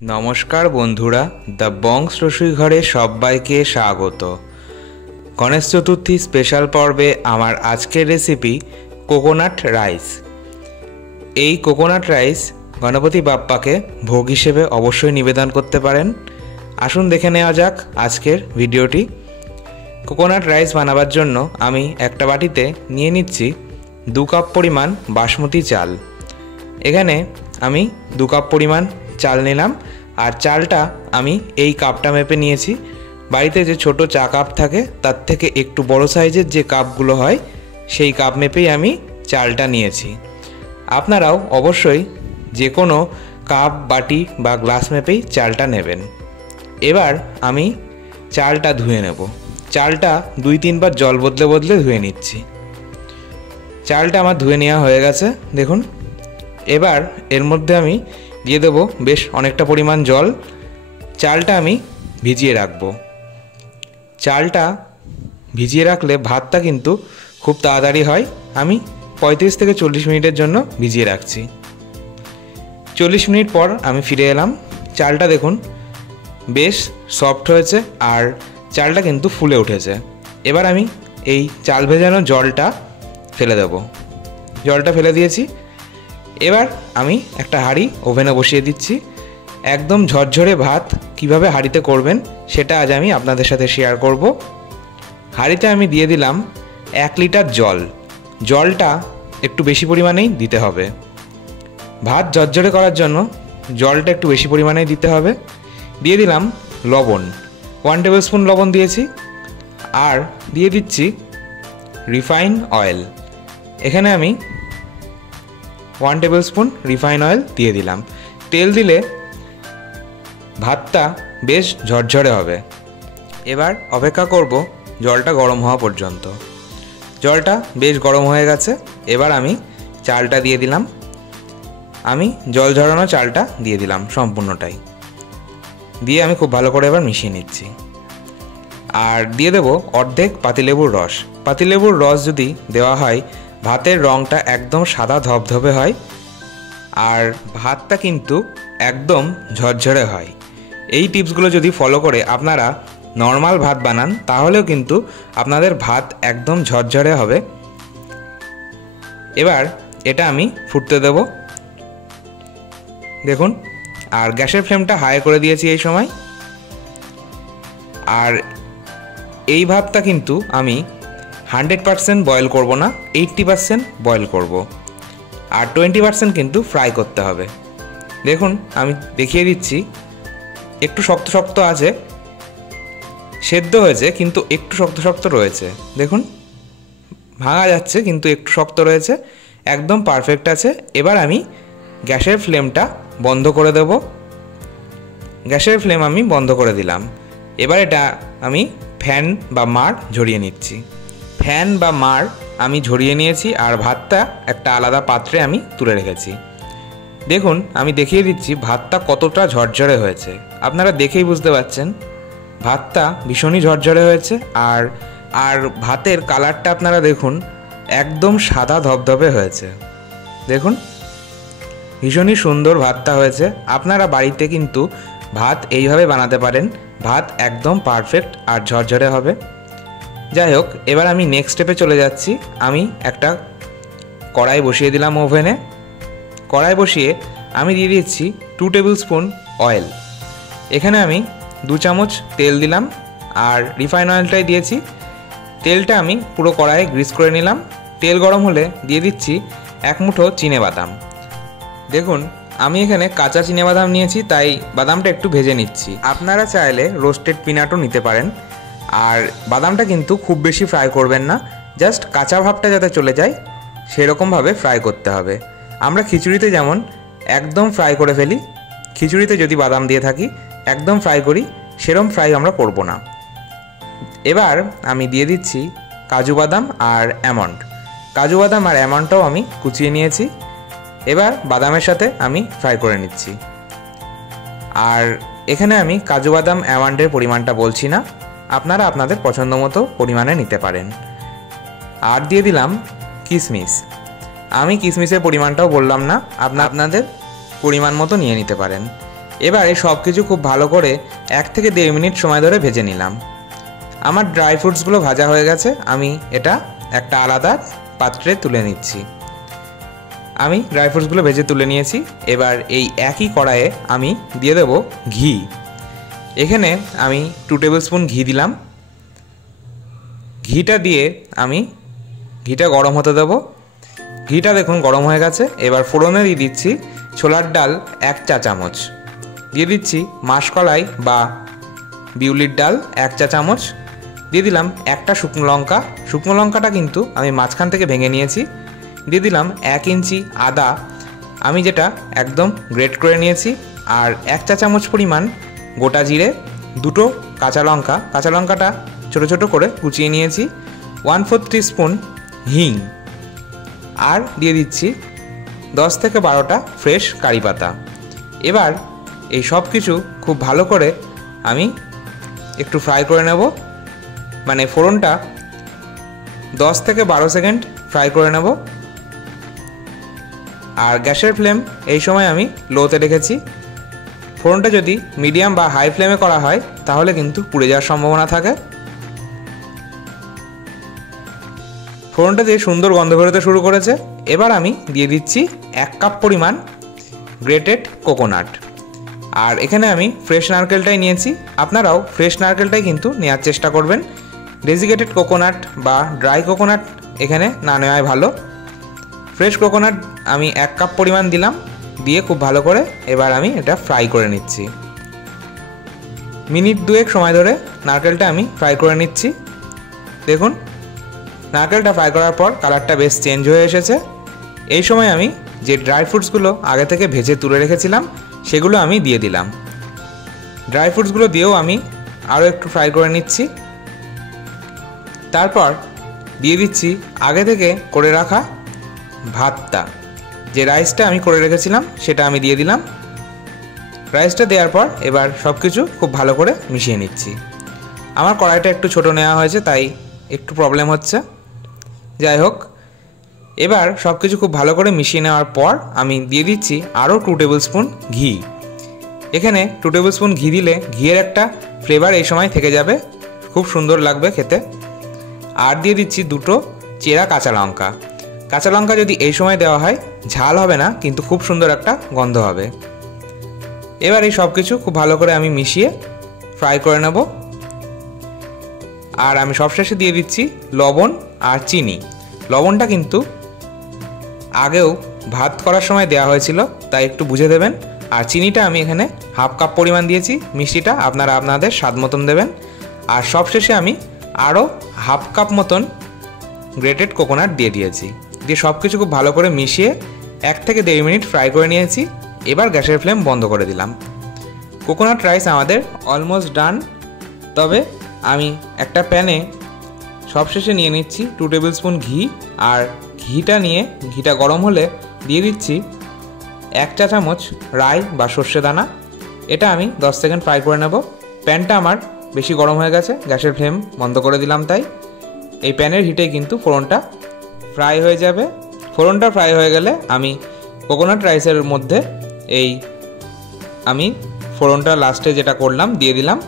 नमस्कार बंधुरा द बंग्स रसोई घरे सबाइके स्वागत। गणेश चतुर्थी स्पेशल पर्वे आमार आजकेर रेसिपि कोकोनाट राइस। এই কোকোনাট রাইস গণপতি বাপ্পাকে ভোগ হিসেবে অবশ্যই নিবেদন করতে পারেন। আসুন দেখে নেওয়া যাক আজকের ভিডিওটি। কোকোনাট রাইস বানাবার জন্য আমি একটা বাটিতে নিয়ে নিচ্ছি 2 কাপ পরিমাণ বাসমতি চাল। এখানে আমি 2 কাপ পরিমাণ চাল নিলাম আর চালটা আমি এই কাপটা মেপে নিয়েছি। বাড়িতে যে ছোট চা কাপ থাকে তার থেকে একটু বড় সাইজের যে কাপগুলো হয় সেই কাপ মেপেই আমি চালটা নিয়েছি। আপনারাও অবশ্যই যে কোনো কাপ বাটি বা গ্লাস মেপেই চালটা নেবেন। এবার আমি চালটা ধুয়ে নেব। চালটা 2-3 বার জল বদলে বদলে ধুয়ে নিচ্ছি। চালটা আমার ধুয়ে নেওয়া হয়ে গেছে দেখুন। এবার এর মধ্যে আমি দিয়ে দেবো বেশ অনেকটা পরিমাণ জল। চালটা আমি ভিজিয়ে রাখব। চালটা ভিজিয়ে রাখলে ভাতটা কিন্তু খুব তাড়াতাড়ি হয়। আমি 35 থেকে 40 মিনিটের জন্য ভিজিয়ে রাখছি। 40 মিনিট পর আমি ফিরে এলাম। চালটা দেখুন বেশ সফট হয়েছে আর চালটা কিন্তু ফুলে উঠেছে। এবার আমি এই চাল ভেজানো জলটা ফেলে দেব। জলটা ফেলে দিয়েছি। এবার আমি একটা হাঁড়ি ওভেনে বসিয়ে দিচ্ছি। একদম ঝরঝরে ভাত কিভাবে হাঁড়িতে করবেন সেটা আজ আমি আপনাদের সাথে শেয়ার করব। হাঁড়িতে আমি দিয়ে দিলাম 1 লিটার জল। জলটা একটু বেশি পরিমাণেই দিতে হবে। ভাত ঝরঝরে করার জন্য জলটা একটু বেশি পরিমাণেই দিতে হবে। দিয়ে দিলাম লবণ, 1 টেবিল স্পুন লবণ দিয়েছি। আর দিয়ে দিচ্ছি রিফাইন অয়েল। এখানে আমি 1 টেবিল স্পুন রিফাইন অয়েল দিয়ে দিলাম। তেল দিলে ভাতটা বেশ ঝরঝরে হবে। এবার অপেক্ষা করব জলটা গরম হওয়া পর্যন্ত। জলটা বেশ গরম হয়ে গেছে। এবার আমি চালটা দিয়ে দিলাম। আমি জল ঝরানো চালটা দিয়ে দিলাম সম্পূর্ণটাই। দিয়ে আমি খুব ভালো করে এবার মিশিয়ে নিচ্ছি। আর দিয়ে দেব অর্ধেক পাতিলেবুর রস। পাতিলেবুর রস যদি দেওয়া হয় ভাতের রঙটা একদম সাদা ধবধবে হয় আর ভাতটা কিন্তু একদম ঝরঝরে হয়। এই টিপসগুলো যদি ফলো করে আপনারা নর্মাল ভাত বানান তাহলেও কিন্তু আপনাদের ভাত একদম ঝরঝরে হবে। এবার এটা আমি ফুটতে দেব দেখুন। আর গ্যাসের ফ্লেমটা হাই করে দিয়েছি এই সময়। আর এই ভাতটা কিন্তু আমি 100% বয়েল করব না, 80% বয়েল করব। আর 20% কিন্তু ফ্রাই করতে হবে। দেখুন আমি দেখিয়ে দিচ্ছি, একটু শক্ত শক্ত আছে, সেদ্ধ হয়েছে কিন্তু একটু শক্ত শক্ত রয়েছে। দেখুন ভাঙা যাচ্ছে কিন্তু একটু শক্ত রয়েছে, একদম পারফেক্ট আছে। এবার আমি গ্যাসের ফ্লেমটা বন্ধ করে দেব। গ্যাসের ফ্লেম আমি বন্ধ করে দিলাম। এবার এটা আমি ফ্যান বা মাড় ঝরিয়ে নিচ্ছি। ফ্যান বা মাড় আমি ঝরিয়ে নিয়েছি আর ভাতটা একটা আলাদা পাত্রে আমি তুলে রেখেছি। দেখুন আমি দেখিয়ে দিচ্ছি ভাতটা কতটা ঝরঝরে হয়েছে। আপনারা দেখেই বুঝতে পারছেন ভাতটা ভীষণই ঝরঝরে হয়েছে। আর ভাতের কালারটা আপনারা দেখুন একদম সাদা ধবধবে হয়েছে। দেখুন ভীষণই সুন্দর ভাতটা হয়েছে। আপনারা বাড়িতে কিন্তু ভাত এইভাবে বানাতে পারেন। ভাত একদম পারফেক্ট আর ঝরঝরে হবে। যাই হোক, এবার আমি নেক্সট স্টেপে চলে যাচ্ছি। আমি একটা কড়াই বসিয়ে দিলাম ওভেনে। কড়াই বসিয়ে আমি দিয়ে দিচ্ছি 2 টেবিল স্পুন অয়েল। এখানে আমি 2 চামচ তেল দিলাম আর রিফাইন অয়েলটাই দিয়েছি। তেলটা আমি পুরো কড়াইয়ে গ্রিস করে নিলাম। তেল গরম হলে দিয়ে দিচ্ছি 1 মুঠো চিনেবাদাম। দেখুন আমি এখানে কাঁচা চিনেবাদাম নিয়েছি, তাই বাদামটা একটু ভেজে নিচ্ছি। আপনারা চাইলে রোস্টেড পিনাটও নিতে পারেন। আর বাদামটা কিন্তু খুব বেশি ফ্রাই করবেন না, জাস্ট কাঁচা ভাবটা যাতে চলে যায় সেরকমভাবে ফ্রাই করতে হবে। আমরা খিচুড়িতে যেমন একদম ফ্রাই করে ফেলি, খিচুড়িতে যদি বাদাম দিয়ে থাকি একদম ফ্রাই করি, সেরকম ফ্রাই আমরা করব না। এবার আমি দিয়ে দিচ্ছি কাজু বাদাম আর অ্যালমন্ড। কাজু বাদাম আর অ্যালমন্ডটাও আমি কুচিয়ে নিয়েছি। এবার বাদামের সাথে আমি ফ্রাই করে নিচ্ছি। আর এখানে আমি কাজু বাদাম অ্যালমন্ডের পরিমাণটা বলছি না, আপনারা আপনাদের পছন্দ মতো পরিমাণে নিতে পারেন। আর দিয়ে দিলাম কিশমিশ। আমি কিশমিশের পরিমাণটাও বললাম না, আপনাদের পরিমাণ মতো নিয়ে নিতে পারেন। এবার এই সব কিছু খুব ভালো করে 1 থেকে 1.5 মিনিট সময় ধরে ভেজে নিলাম। আমার ড্রাই ফ্রুটসগুলো ভাজা হয়ে গেছে, আমি এটা একটা আলাদা পাত্রে তুলে নিচ্ছি। আমি ড্রাই ফ্রুটসগুলো ভেজে তুলে নিয়েছি। এবার এই একই কড়াইয়ে আমি দিয়ে দেব ঘি। এখানে আমি 2 টেবিল স্পুন ঘি দিলাম। ঘিটা দিয়ে আমি ঘিটা গরম হতে দেব। ঘিটা দেখুন গরম হয়ে গেছে। এবার ফোড়নে দিয়ে দিচ্ছি ছোলার ডাল 1 চা চামচ, দিয়ে দিচ্ছি মাসকলাই বা বিউলির ডাল 1 চা চামচ, দিয়ে দিলাম একটা শুকনো লঙ্কা। শুকনো লঙ্কাটা কিন্তু আমি মাঝখান থেকে ভেঙে নিয়েছি। দিয়ে দিলাম 1 ইঞ্চি আদা, আমি যেটা একদম গ্রেট করে নিয়েছি। আর 1 চা চামচ পরিমাণ গোটা জিরে, 2টো কাঁচা লঙ্কা, কাঁচা লঙ্কাটা ছোটো ছোটো করে কুচিয়ে নিয়েছি, 1/4 টিস্পুন হিং, আর দিয়ে দিচ্ছি 10 থেকে 12টা ফ্রেশ কারি পাতা। এবার এই সব কিছু খুব ভালো করে আমি একটু ফ্রাই করে নেব, মানে ফোড়নটা 10 থেকে 12 সেকেন্ড ফ্রাই করে নেব। আর গ্যাসের ফ্লেম এই সময় আমি লোতে রেখেছি। ফোড়নটা যদি মিডিয়াম বা হাই ফ্লেমে করা হয় তাহলে কিন্তু পুড়ে যাওয়ার সম্ভাবনা থাকে। ফোড়নটা দিয়ে সুন্দর গন্ধ বেরোতে শুরু করেছে। এবার আমি দিয়ে দিচ্ছি 1 কাপ পরিমাণ গ্রেটেড কোকোনাট। আর এখানে আমি ফ্রেশ নারকেলটাই নিয়েছি, আপনারাও ফ্রেশ নারকেলটাই কিন্তু নেওয়ার চেষ্টা করবেন। ডেজিকেটেড কোকোনাট বা ড্রাই কোকোনাট এখানে না নেওয়াই ভালো। ফ্রেশ কোকোনাট আমি 1 কাপ পরিমাণ দিলাম, দিয়ে খুব ভালো করে এবার আমি এটা ফ্রাই করে নিচ্ছি। মিনিট 2 সময় ধরে নারকেলটা আমি ফ্রাই করে নিচ্ছি। দেখুন নারকেলটা ফ্রাই করার পর কালারটা বেশ চেঞ্জ হয়ে এসেছে। এই সময় আমি যে ড্রাই ফ্রুটসগুলো আগে থেকে ভেজে তুলে রেখেছিলাম সেগুলো আমি দিয়ে দিলাম। ড্রাই ফ্রুটসগুলো দিয়েও আমি আরও একটু ফ্রাই করে নিচ্ছি। তারপর দিয়ে দিচ্ছি আগে থেকে করে রাখা ভাতটা, যে রাইসটা আমি করে রেখেছিলাম সেটা আমি দিয়ে দিলাম। রাইসটা দেওয়ার পর এবার সব কিছু খুব ভালো করে মিশিয়ে নিচ্ছি। আমার কড়াইটা একটু ছোট নেওয়া হয়েছে তাই একটু প্রবলেম হচ্ছে, যাই হোক। এবার সব কিছু খুব ভালো করে মিশিয়ে নেওয়ার পর আমি দিয়ে দিচ্ছি আরও 2 টেবিল স্পুন ঘি। এখানে 2 টেবিল স্পুন ঘি দিলে ঘিয়ের একটা ফ্লেভার এই সময় থেকে যাবে, খুব সুন্দর লাগবে খেতে। আর দিয়ে দিচ্ছি 2টো চেরা কাঁচা লঙ্কা। কাঁচা লঙ্কা যদি এই সময় দেওয়া হয় ঝাল হবে না, কিন্তু খুব সুন্দর একটা গন্ধ হবে। এবার এই সব কিছু খুব ভালো করে আমি মিশিয়ে ফ্রাই করে নেব। আর আমি সবশেষে দিয়ে দিচ্ছি লবণ আর চিনি। লবণটা কিন্তু আগেও ভাত করার সময় দেওয়া হয়েছিল, তাই একটু বুঝে দেবেন। আর চিনিটা আমি এখানে 1/2 কাপ পরিমাণ দিয়েছি, মিষ্টিটা আপনারা আপনাদের স্বাদ মতন দেবেন। আর সবশেষে আমি আরও 1/2 কাপ মতন গ্রেটেড কোকোনাট দিয়ে দিয়েছি। দিয়ে সব কিছু খুব ভালো করে মিশিয়ে 1 থেকে 1.5 মিনিট ফ্রাই করে নিয়েছি। এবার গ্যাসের ফ্লেম বন্ধ করে দিলাম। কোকোনাট রাইস আমাদের অলমোস্ট ডান। তবে আমি একটা প্যানে সবশেষে নিয়ে নিচ্ছি 2 টেবিল স্পুন ঘি। আর ঘিটা গরম হলে দিয়ে দিচ্ছি 1 চা চামচ রাই বা সর্ষে দানা। এটা আমি 10 সেকেন্ড ফ্রাই করে নেব। প্যানটা আমার বেশি গরম হয়ে গেছে, গ্যাসের ফ্লেম বন্ধ করে দিলাম। তাই এই প্যানের হিটেই কিন্তু ফোড়নটা ফ্রাই হয়ে যাবে। ফোড়নটা ফ্রাই হয়ে গেলে আমি কোকোনাট রাইসের মধ্যে আমি ফোড়নটা লাস্টে যেটা করলাম দিয়ে দিলাম।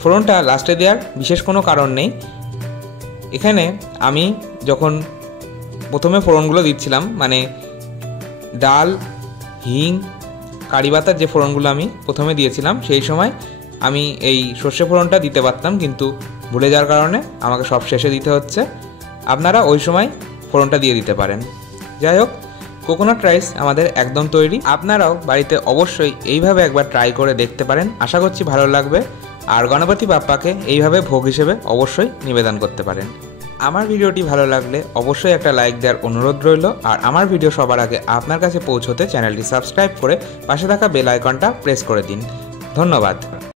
ফোড়নটা লাস্টে দেওয়ার বিশেষ কোনো কারণ নেই। এখানে আমি যখন প্রথমে ফোড়নগুলো দিচ্ছিলাম, মানে ডাল, হিং, কারি পাতার যে ফোড়নগুলো আমি প্রথমে দিয়েছিলাম, সেই সময় আমি এই সর্ষে ফোড়নটা দিতে পারতাম, কিন্তু ভুলে যাওয়ার কারণে আমাকে সব শেষে দিতে হচ্ছে। আপনারা ওই সময় ফোড়নটা দিয়ে দিতে পারেন। যাই হোক, কোকোনাট রাইস আমাদের একদম তৈরি। আপনারাও বাড়িতে অবশ্যই এইভাবে একবার ট্রাই করে দেখতে পারেন, আশা করছি ভালো লাগবে। আর গণপতি বাপ্পাকে এইভাবে ভোগ হিসেবে অবশ্যই নিবেদন করতে পারেন। আমার ভিডিওটি ভালো লাগলে অবশ্যই একটা লাইক দেওয়ার অনুরোধ রইল। আর আমার ভিডিও সবার আগে আপনার কাছে পৌঁছতে চ্যানেলটি সাবস্ক্রাইব করে পাশে থাকা বেল আইকনটা প্রেস করে দিন। ধন্যবাদ।